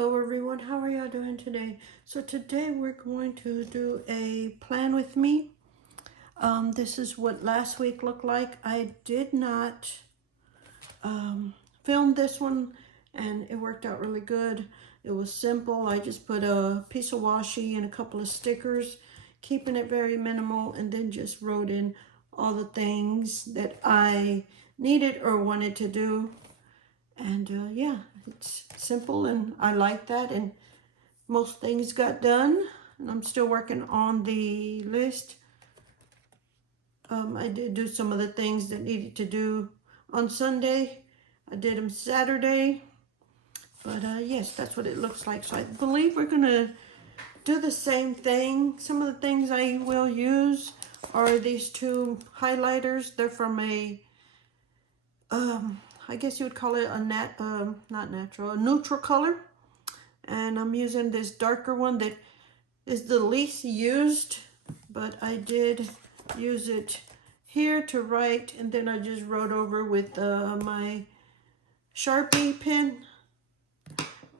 Hello everyone, how are y'all doing today? So today we're going to do a plan with me. This is what last week looked like. I did not film this one and it worked out really good. It was simple. I just put a piece of washi and a couple of stickers, keeping it very minimal, and then just wrote in all the things that I needed or wanted to do. And yeah, it's simple and I like that, and most things got done, and I'm still working on the list. I did do some of the things that needed to do on Sunday. I did them Saturday, but yes, that's what it looks like. So I believe we're gonna do the same thing. Some of the things I will use are these two highlighters. They're from a I guess you would call it a not natural, a neutral color. And I'm using this darker one that is the least used, but I did use it here to write, and then I just wrote over with my Sharpie pen,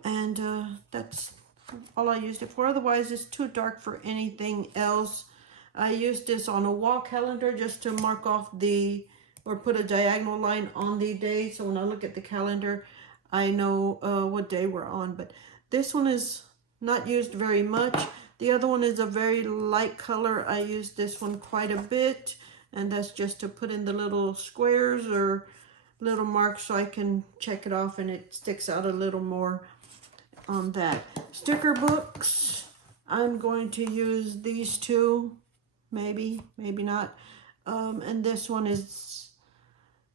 and that's all I used it for. Otherwise, it's too dark for anything else. I used this on a wall calendar just to mark off or put a diagonal line on the day, so when I look at the calendar, I know what day we're on. But this one is not used very much. The other one is a very light color. I use this one quite a bit, and that's just to put in the little squares or little marks so I can check it off and it sticks out a little more on that. Sticker books, I'm going to use these two, maybe not. And this one is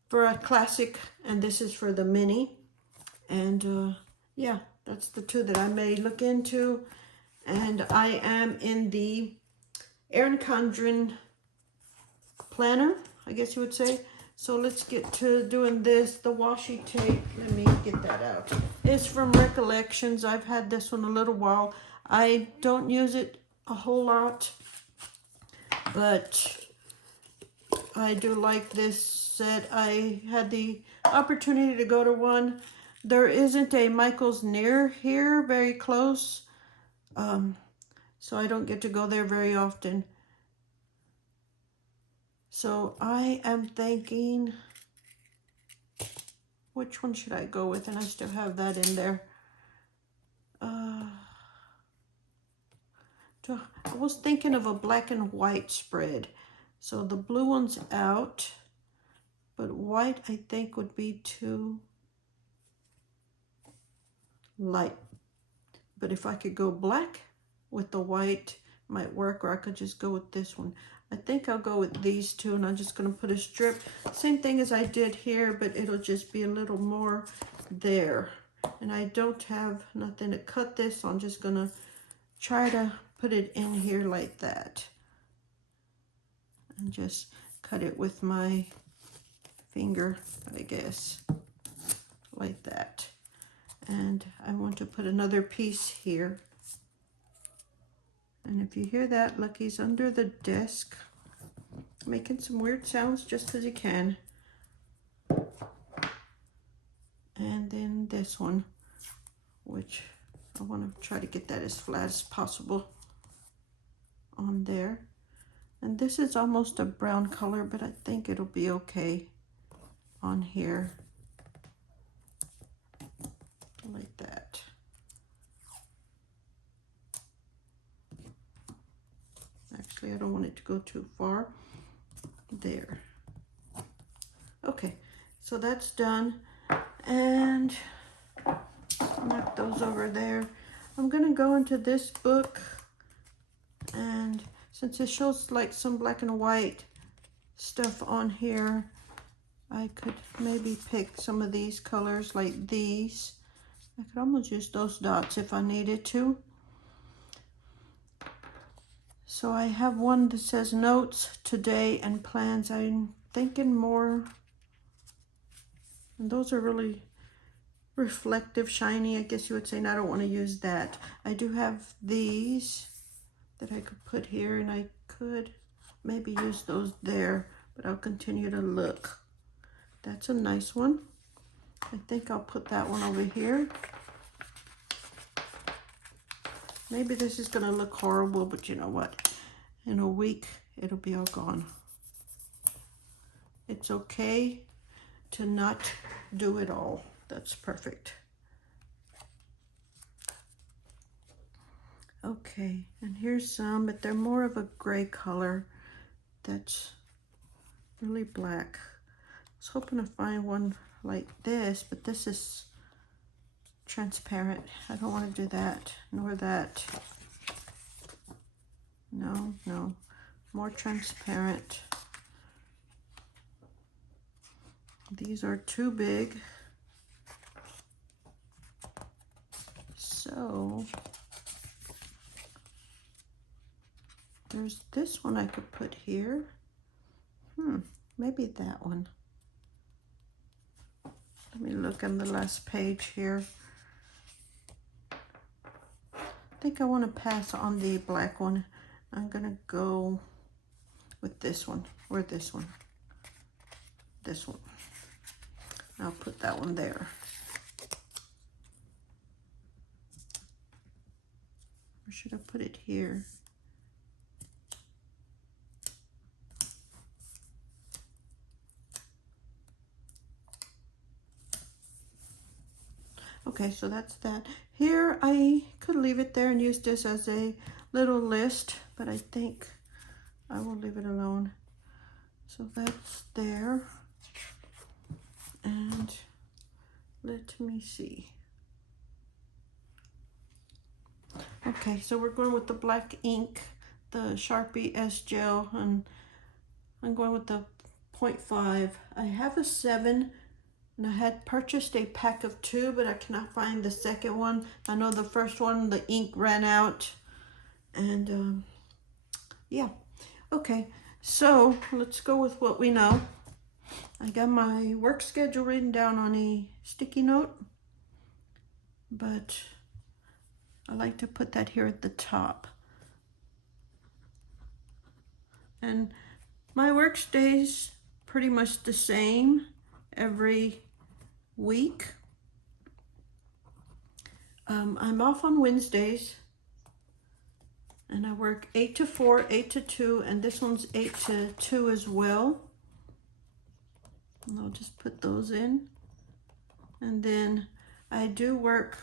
for a classic, and this is for the mini. And yeah, that's the two that I may look into. And I am in the Erin Condren planner, I guess you would say. So let's get to doing this. The washi tape, let me get that out. It's from Recollections. I've had this one a little while. I don't use it a whole lot, but I do like this set. I had the opportunity to go to one. There isn't a Michael's near here, very close. So I don't get to go there very often. So I am thinking, which one should I go with? And I still have that in there. I was thinking of a black and white spread. So the blue one's out, but white I think would be too light. But if I could go black with the white, might work, or I could just go with this one. I think I'll go with these two, and I'm just going to put a strip. Same thing as I did here, but it'll just be a little more there. And I don't have nothing to cut this, so I'm just going to try to put it in here like that. And just cut it with my finger, I guess, like that. And I want to put another piece here. And if you hear that, Lucky's under the desk making some weird sounds just because he can. And then this one, which I want to try to get that as flat as possible on there. And this is almost a brown color, but I think it'll be okay on here. Like that. Actually, I don't want it to go too far. There. Okay, so that's done. And knock those over there. I'm gonna go into this book, and since it shows like some black and white stuff on here, I could maybe pick some of these colors like these. I could almost use those dots if I needed to. So I have one that says notes, today, and plans. I'm thinking more, and those are really reflective, shiny, I guess you would say, and I don't want to use that. I do have these that I could put here, and I could maybe use those there, but I'll continue to look. That's a nice one. I think I'll put that one over here. Maybe this is gonna look horrible, but you know what? In a week, it'll be all gone. It's okay to not do it all. That's perfect. Okay, and here's some, but they're more of a gray color that's really black. I was hoping to find one like this, but this is transparent. I don't want to do that, nor that. No, no, more transparent. These are too big. So there's this one I could put here. Maybe that one. Let me look on the last page here. I think I want to pass on the black one. I'm gonna go with this one, or this one. This one. I'll put that one there. Or should I put it here? Okay, so that's that. Here, I could leave it there and use this as a little list, but I think I will leave it alone. So that's there. And let me see. Okay, so we're going with the black ink, the Sharpie S Gel, and I'm going with the 0.5. I have a 7, and I had purchased a pack of 2, but I cannot find the second one. I know the first one, the ink ran out, and yeah. Okay, so let's go with what we know. I got my work schedule written down on a sticky note, but I like to put that here at the top. And my work stays pretty much the same every week. I'm off on Wednesdays, and I work 8 to 4, 8 to 2, and this one's 8 to 2 as well. And I'll just put those in. And then I do work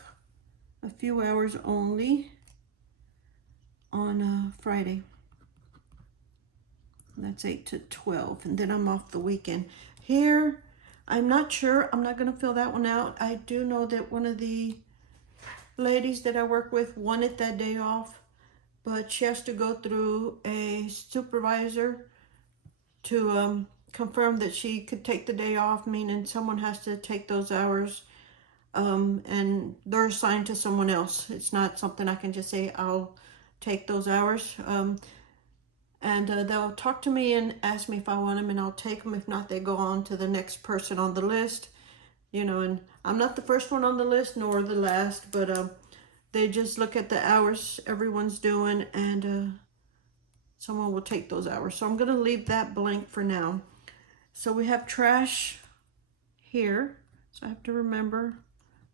a few hours only on Friday. And that's 8 to 12, and then I'm off the weekend. Here, I'm not sure. I'm not going to fill that one out. I do know that one of the ladies that I work with wanted that day off, but she has to go through a supervisor to confirm that she could take the day off, meaning someone has to take those hours, and they're assigned to someone else. It's not something I can just say, I'll take those hours. And they'll talk to me and ask me if I want them, and I'll take them. If not, they go on to the next person on the list. You know, and I'm not the first one on the list, nor the last, but they just look at the hours everyone's doing, and someone will take those hours. So I'm going to leave that blank for now. So we have trash here. So I have to remember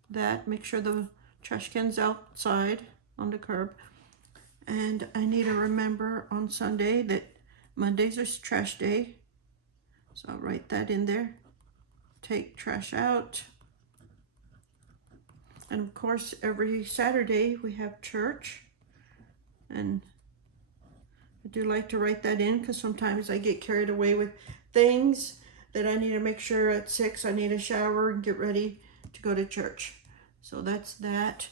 that. Make sure the trash can's outside on the curb. And I need to remember on Sunday that Mondays is trash day. So I'll write that in there. Take trash out. And of course, every Saturday we have church. And I do like to write that in because sometimes I get carried away with things that I need to make sure at 6 I need a shower and get ready to go to church. So that's that.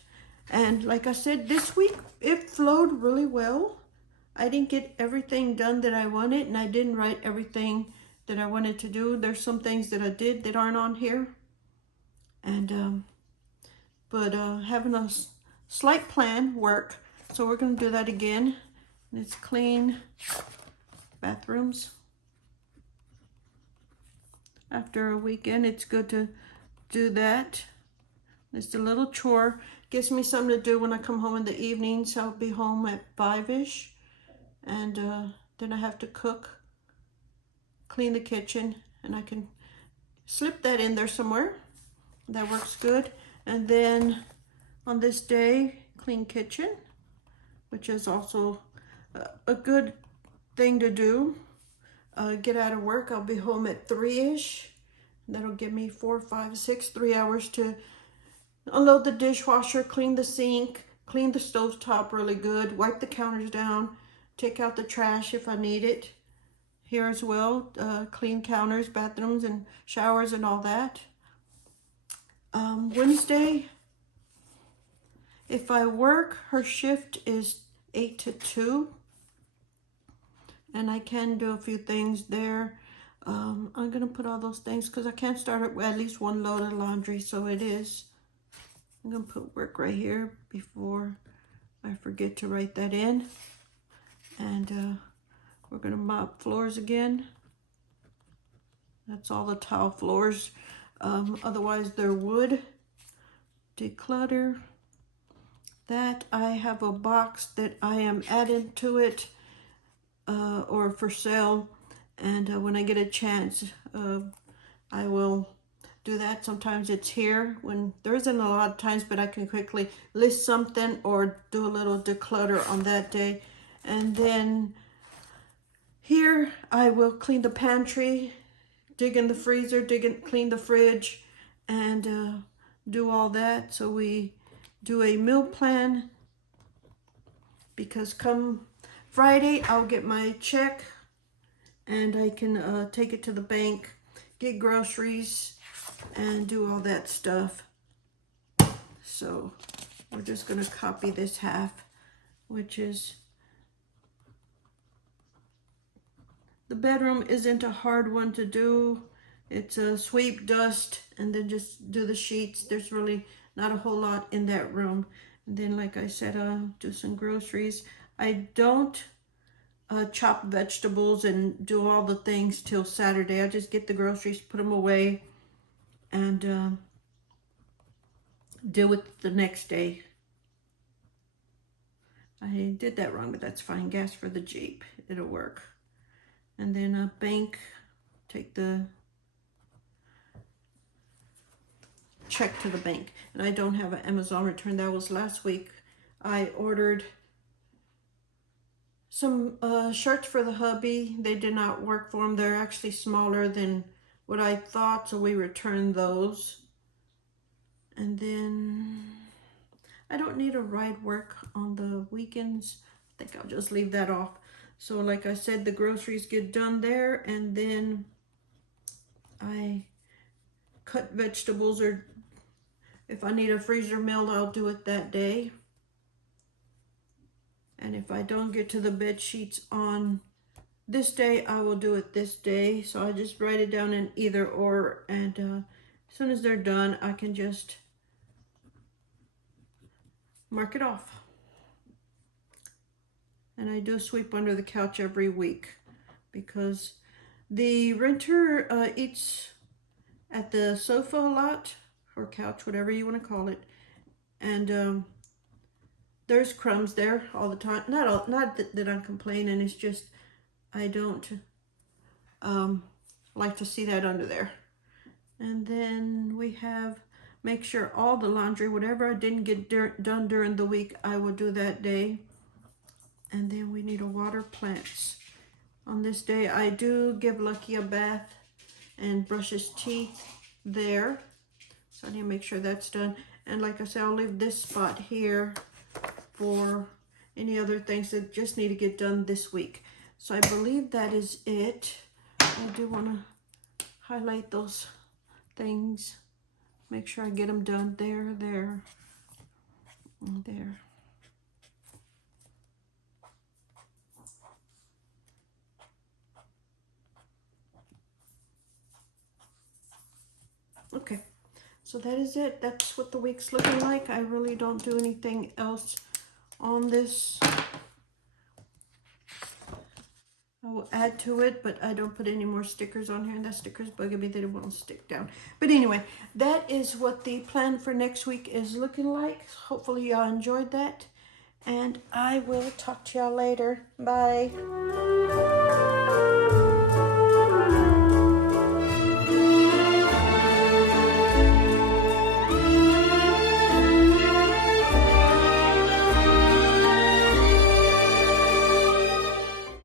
And like I said, this week it flowed really well. I didn't get everything done that I wanted, and I didn't write everything that I wanted to do. There's some things that I did that aren't on here. And but having a slight plan work. So we're going to do that again. Let's clean bathrooms. After a weekend, it's good to do that. It's a little chore. Gives me something to do when I come home in the evening. So I'll be home at 5-ish. And then I have to cook, clean the kitchen, and I can slip that in there somewhere. That works good. And then on this day, clean kitchen. which is also a good thing to do. Get out of work. I'll be home at 3-ish. That'll give me 4, 5, 6, 3 hours to unload the dishwasher, clean the sink, clean the stovetop really good, wipe the counters down, take out the trash if I need it here as well, clean counters, bathrooms, and showers and all that. Wednesday, if I work, her shift is 8 to 2, and I can do a few things there. I'm going to put all those things because I can't start at least one load of laundry, so it is. I'm going to put work right here before I forget to write that in. And we're going to mop floors again. That's all the tile floors. Otherwise, they're wood. Declutter. That I have a box that I am adding to it or for sale. And when I get a chance, I will do that. Sometimes it's here when there isn't a lot of times, but I can quickly list something or do a little declutter on that day. And then here I will clean the pantry, dig in the freezer, clean the fridge, and do all that. So we do a meal plan, because come Friday I'll get my check and I can take it to the bank, get groceries, and do all that stuff. So we're just going to copy this half, which is, the bedroom isn't a hard one to do. It's a sweep, dust, and then just do the sheets. There's really not a whole lot in that room. And then, like I said, I'll do some groceries. I don't chop vegetables and do all the things till Saturday. I just get the groceries, put them away, and deal with it the next day. I did that wrong, but that's fine. Gas for the Jeep. It'll work. And then a bank, take the check to the bank. And I don't have an Amazon return. That was last week. I ordered some shirts for the hubby. They did not work for him. They're actually smaller than what I thought, so we returned those. And then I don't need a ride work on the weekends. I think I'll just leave that off. So like I said, the groceries get done there, and then I cut vegetables, or if I need a freezer meal, I'll do it that day. And if I don't get to the bed sheets on this day, I will do it this day. So I just write it down in either or, and as soon as they're done, I can just mark it off. And I do sweep under the couch every week, because the renter eats at the sofa a lot, or couch, whatever you want to call it. And there's crumbs there all the time. Not that I'm complaining, it's just I don't like to see that under there. And then we have, make sure all the laundry, whatever I didn't get done during the week, I will do that day. And then we need to water plants. On this day, I do give Lucky a bath and brush his teeth there. So I need to make sure that's done. And like I said, I'll leave this spot here for any other things that just need to get done this week. So I believe that is it. I do want to highlight those things. Make sure I get them done there, there, and there. Okay, so that is it. That's what the week's looking like. I really don't do anything else on this. I will add to it, but I don't put any more stickers on here, and that sticker's bugging me that it won't stick down. But anyway, that is what the plan for next week is looking like. Hopefully y'all enjoyed that, and I will talk to y'all later. Bye.